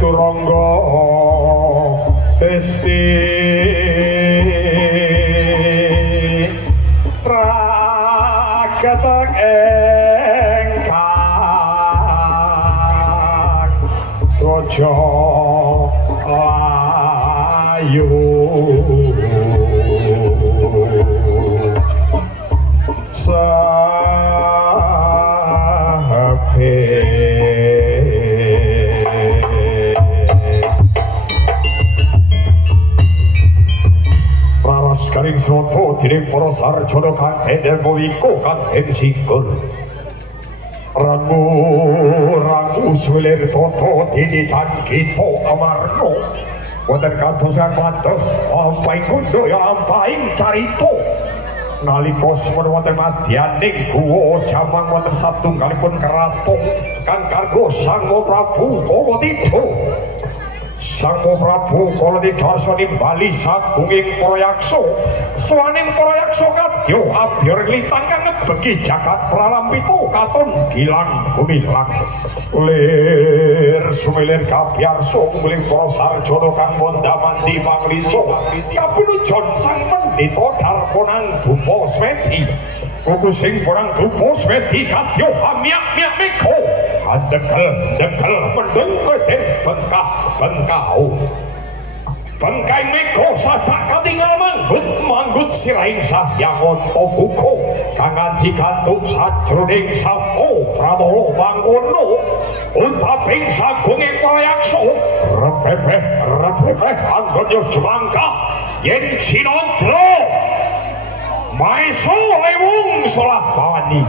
Turangga Esti Rakatak engkang Trojo ayu Karing sroto dening para sarjana kang denemu iku kang den singkur ragu sulir toto dinitan kita amarno wonten kados kados ampaing kundo ya ampaing carita nalika sampun wonten madyaning guwa jamang wonten satunggalipun keraton kang kargo Sang Prabu Kalatidha Sang Prabu Kalatidha nimbali sagunging para yaksa sawaning para yaksa kadya abyor litang kang ngebeki jagat pralampita katon gilang gumilang lir sumilir kabyarsa muling para sarjana kang mondamandi manglisa kapinujon sang pendhita darponang dupa smedi kuku sing porang dupa smedi kadya amyak-myak meko dekel mendung keden bengkau bengkai meko sajak katingal manggut siraing sahyang onto buko kang digantung sajroning sapo pramana mangkono untaping sagunging para yaksa repepeh anggonyo jemangka yen sinandra maesa lewung salah bawani